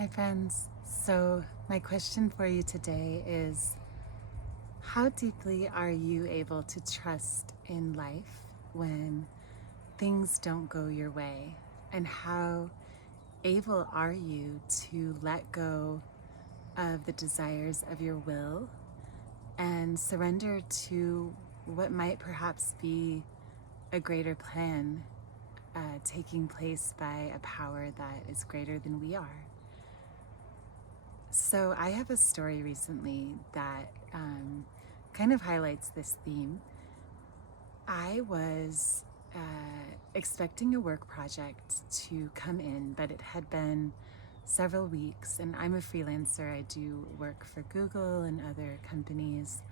Hi, friends. So, my question for you today is, how deeply are you able to trust in life when things don't go your way? And how able are you to let go of the desires of your will and surrender to what might perhaps be a greater plan taking place by a power that is greater than we are? So, I have a story recently that kind of highlights this theme. I was expecting a work project to come in, but it had been several weeks, and I'm a freelancer. I do work for Google and other companies.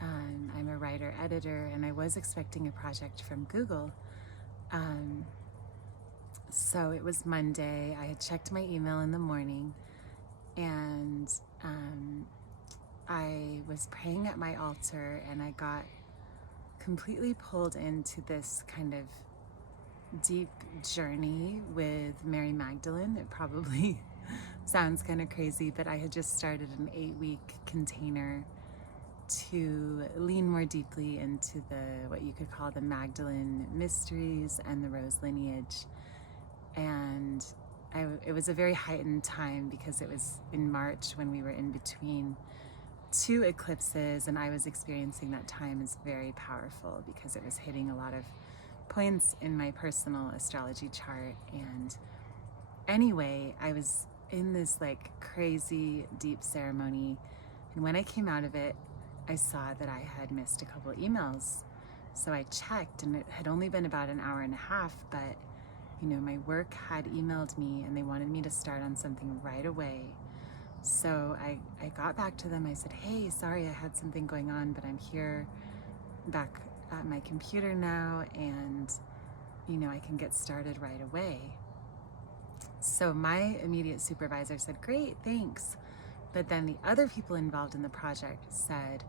I'm a writer editor, and I was expecting a project from Google. Um, so it was Monday. I had checked my email in the morning, and I was praying at my altar, and I got completely pulled into this kind of deep journey with Mary Magdalene. It probably sounds kind of crazy, but I had just started an 8-week container to lean more deeply into what you could call the Magdalene mysteries and the Rose lineage. And it was a very heightened time because it was in March when we were in between two eclipses, and I was experiencing that time as very powerful because it was hitting a lot of points in my personal astrology chart. And anyway, I was in this like crazy deep ceremony, and when I came out of it, I saw that I had missed a couple of emails. So I checked, and it had only been about an hour and a half, but my work had emailed me and they wanted me to start on something right away. So I got back to them. I said, hey, sorry, I had something going on, but I'm here back at my computer now, and I can get started right away. So my immediate supervisor said, great, thanks. But then the other people involved in the project said,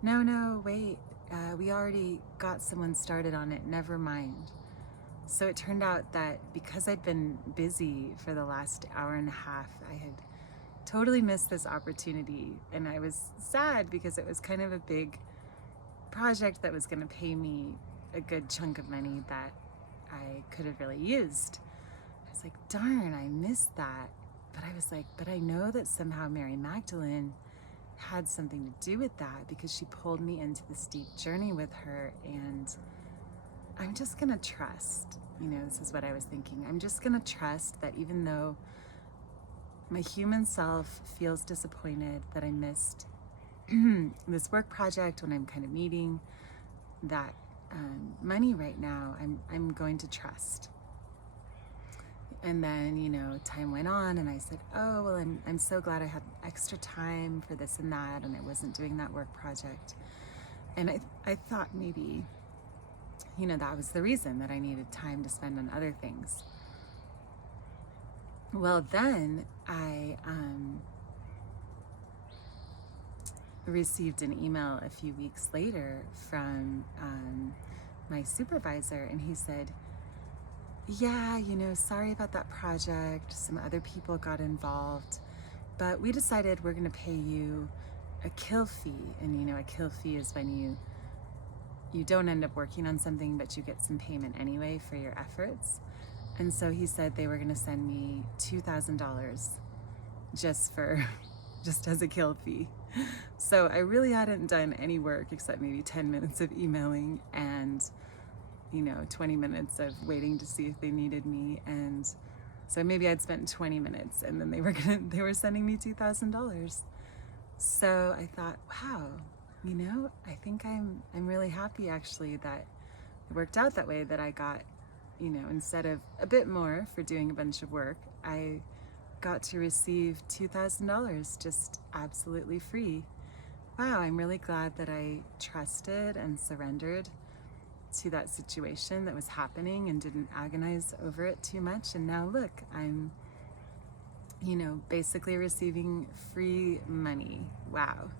no, wait, we already got someone started on it, never mind. So it turned out that because I'd been busy for the last hour and a half, I had totally missed this opportunity. And I was sad because it was kind of a big project that was going to pay me a good chunk of money that I could have really used. I was like, darn, I missed that. But I was like, but I know that somehow Mary Magdalene had something to do with that because she pulled me into this deep journey with her, and I'm just gonna trust. This is what I was thinking. I'm just gonna trust that even though my human self feels disappointed that I missed this work project when I'm kind of needing that money right now, I'm going to trust. And then, time went on, and I said, oh, well, I'm so glad I had extra time for this and that, and I wasn't doing that work project. And I thought maybe, that was the reason that I needed time to spend on other things. Well, then I received an email a few weeks later from my supervisor, and he said, yeah, sorry about that project. Some other people got involved, but we decided we're going to pay you a kill fee. And a kill fee is when you don't end up working on something, but you get some payment anyway for your efforts. And so he said they were going to send me $2,000 just as a kill fee. So I really hadn't done any work except maybe 10 minutes of emailing and 20 minutes of waiting to see if they needed me. And so maybe I'd spent 20 minutes, and then they were sending me $2,000. So I thought, wow, I think I'm really happy actually that it worked out that way, that I got, instead of a bit more for doing a bunch of work, I got to receive $2,000 just absolutely free. Wow, I'm really glad that I trusted and surrendered to that situation that was happening and didn't agonize over it too much. And now look, I'm, basically receiving free money. Wow.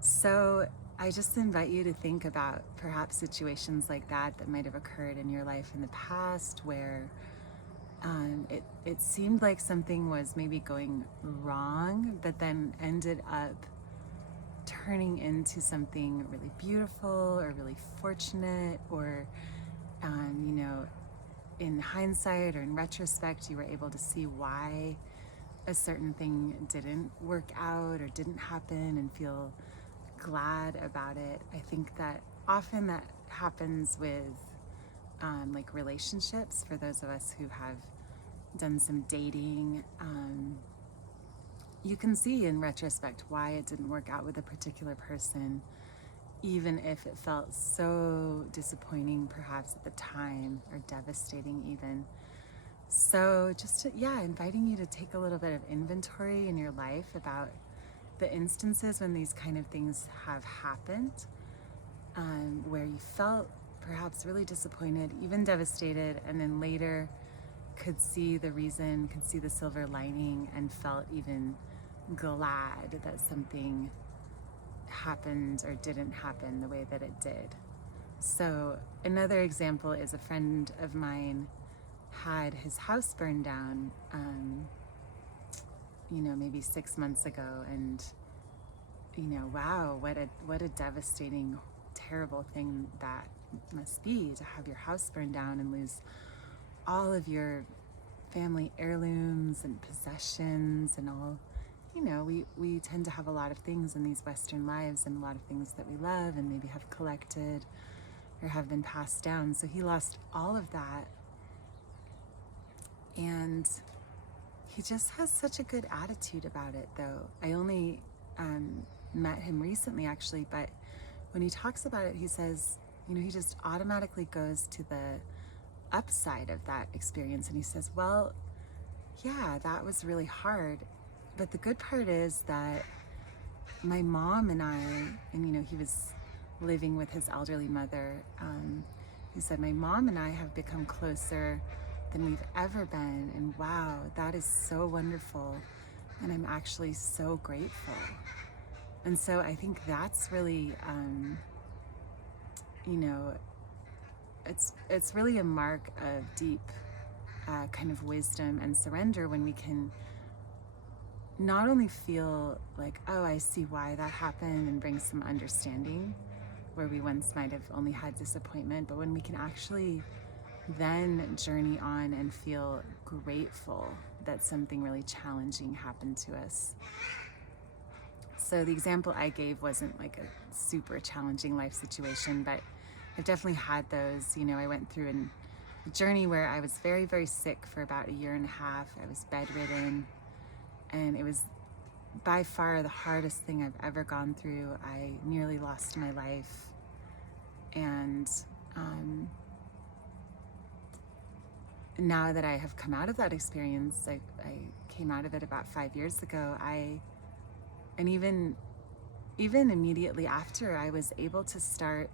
So I just invite you to think about perhaps situations like that might have occurred in your life in the past where it seemed like something was maybe going wrong, but then ended up turning into something really beautiful or really fortunate, or you know, in hindsight or in retrospect, you were able to see why a certain thing didn't work out or didn't happen and feel glad about it. I think that often that happens with like relationships. For those of us who have done some dating, you can see in retrospect why it didn't work out with a particular person, even if it felt so disappointing perhaps at the time, or devastating even. So just yeah, inviting you to take a little bit of inventory in your life about the instances when these kind of things have happened, where you felt perhaps really disappointed, even devastated, and then later could see the reason, could see the silver lining, and felt even glad that something happened or didn't happen the way that it did. So another example is a friend of mine had his house burned down, you know, maybe 6 months ago, and you know, wow, what a devastating, terrible thing that must be, to have your house burned down and lose all of your family heirlooms and possessions and all. You know, we tend to have a lot of things in these Western lives, and a lot of things that we love and maybe have collected or have been passed down. So he lost all of that, and he just has such a good attitude about it, though. I only met him recently, actually, but when he talks about it, he says, you know, he just automatically goes to the upside of that experience, and he says, well, yeah, that was really hard, but the good part is that my mom and I, and you know, he was living with his elderly mother, he said, my mom and I have become closer than we've ever been, and wow, that is so wonderful, and I'm actually so grateful. And so I think that's really, you know, it's really a mark of deep kind of wisdom and surrender when we can not only feel like, oh, I see why that happened, and bring some understanding where we once might have only had disappointment, but when we can actually then journey on and feel grateful that something really challenging happened to us. So the example I gave wasn't like a super challenging life situation, but I've definitely had those. You know, I went through a journey where I was very, very sick for about 1.5 years. I was bedridden, and it was by far the hardest thing I've ever gone through. I nearly lost my life, and now that I have come out of that experience, I came out of it about 5 years ago, and even immediately after, I was able to start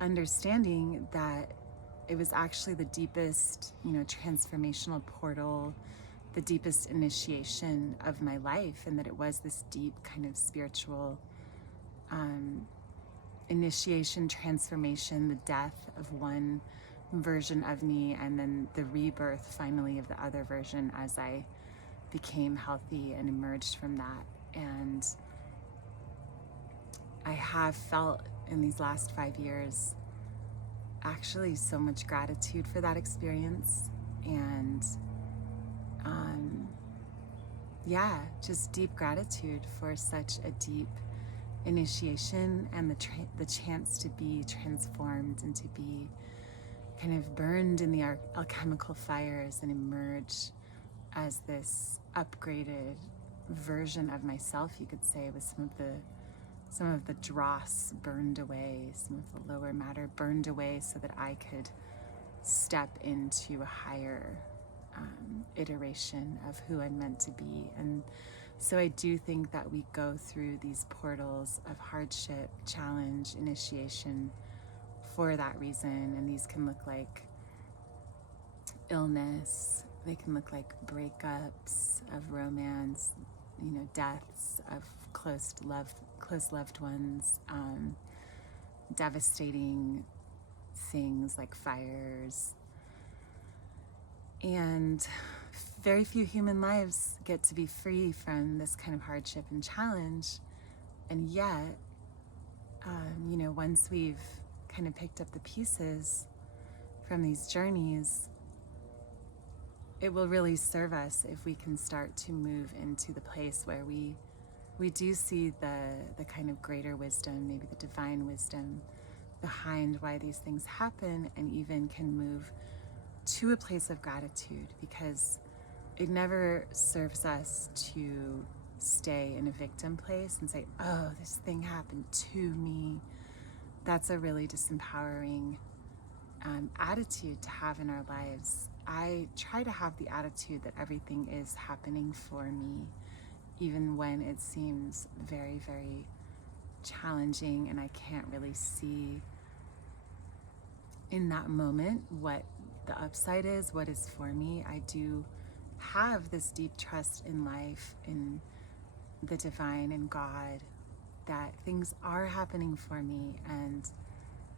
understanding that it was actually the deepest, you know, transformational portal, the deepest initiation of my life, and that it was this deep kind of spiritual initiation, transformation, the death of one version of me, and then the rebirth finally of the other version as I became healthy and emerged from that. And I have felt in these last 5 years actually so much gratitude for that experience, and yeah, just deep gratitude for such a deep initiation, and the chance to be transformed and to be kind of burned in the alchemical fires and emerge as this upgraded version of myself, you could say, with some of the dross burned away, some of the lower matter burned away, so that I could step into a higher iteration of who I'm meant to be. And so I do think that we go through these portals of hardship, challenge, initiation for that reason. And these can look like illness, they can look like breakups of romance, you know, deaths of close loved ones, devastating things like fires. And very few human lives get to be free from this kind of hardship and challenge. And yet, once we've kind of picked up the pieces from these journeys, it will really serve us if we can start to move into the place where we do see the kind of greater wisdom, maybe the divine wisdom behind why these things happen, and even can move to a place of gratitude, because it never serves us to stay in a victim place and say, oh, this thing happened to me. That's a really disempowering attitude to have in our lives. I try to have the attitude that everything is happening for me, even when it seems very, very challenging and I can't really see in that moment what the upside is, what is for me. I do have this deep trust in life, in the divine, in God, that things are happening for me. And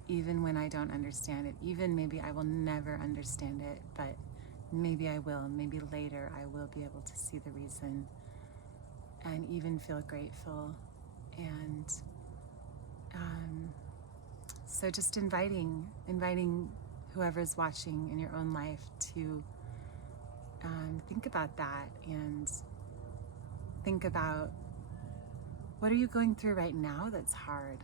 even when I don't understand it, even maybe I will never understand it, but maybe I will, maybe later I will be able to see the reason and even feel grateful. And so just inviting whoever's watching in your own life to think about that, and think about, what are you going through right now that's hard?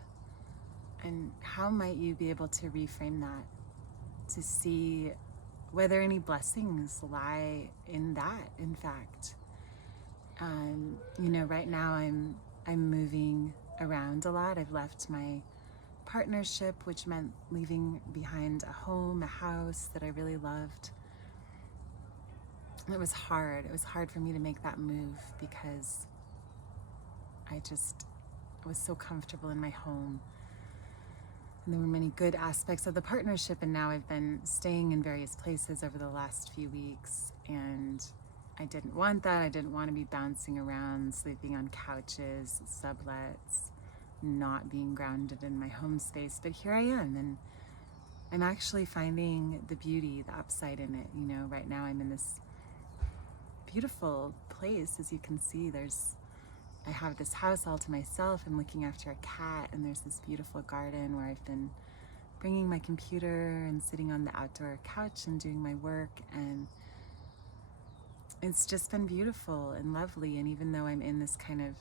And how might you be able to reframe that to see whether any blessings lie in that, in fact. Right now I'm moving around a lot. I've left my partnership, which meant leaving behind a home, a house that I really loved. It was hard. It was hard for me to make that move because I just was so comfortable in my home. And there were many good aspects of the partnership, and now I've been staying in various places over the last few weeks, and I didn't want that. I didn't want to be bouncing around, sleeping on couches, sublets, not being grounded in my home space. But here I am, and I'm actually finding the beauty, the upside in it. Right now I'm in this beautiful place. As you can see, I have this house all to myself. I'm looking after a cat, and there's this beautiful garden where I've been bringing my computer and sitting on the outdoor couch and doing my work, and it's just been beautiful and lovely. And even though I'm in this kind of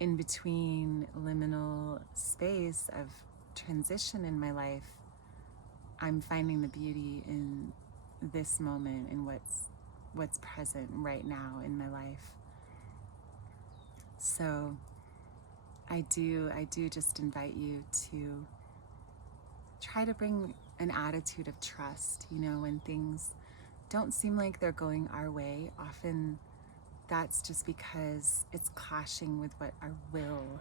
in-between liminal space of transition in my life, I'm finding the beauty in this moment, in what's present right now in my life. So I do just invite you to try to bring an attitude of trust. When things don't seem like they're going our way, often that's just because it's clashing with what our will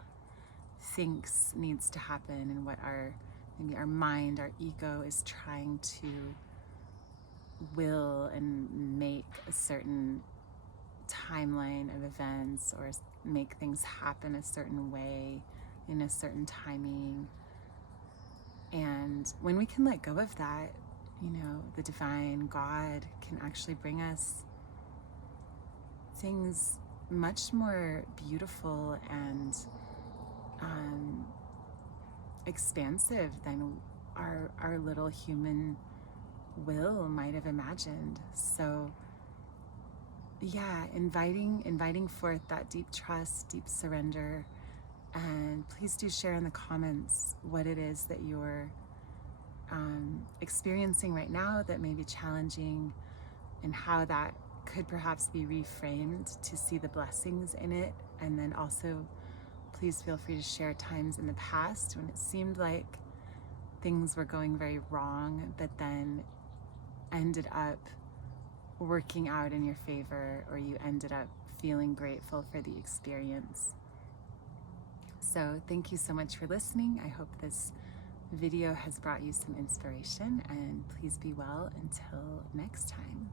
thinks needs to happen, and what maybe our mind, our ego is trying to will and make a certain timeline of events, or make things happen a certain way in a certain timing. And when we can let go of that, the divine God can actually bring us things much more beautiful and expansive than our little human will might have imagined. So yeah, inviting forth that deep trust, deep surrender. And please do share in the comments what it is that you're experiencing right now that may be challenging, and how that could perhaps be reframed to see the blessings in it. And then also, please feel free to share times in the past when it seemed like things were going very wrong, but then ended up working out in your favor, or you ended up feeling grateful for the experience. So thank you so much for listening. I hope this video has brought you some inspiration, and please be well until next time.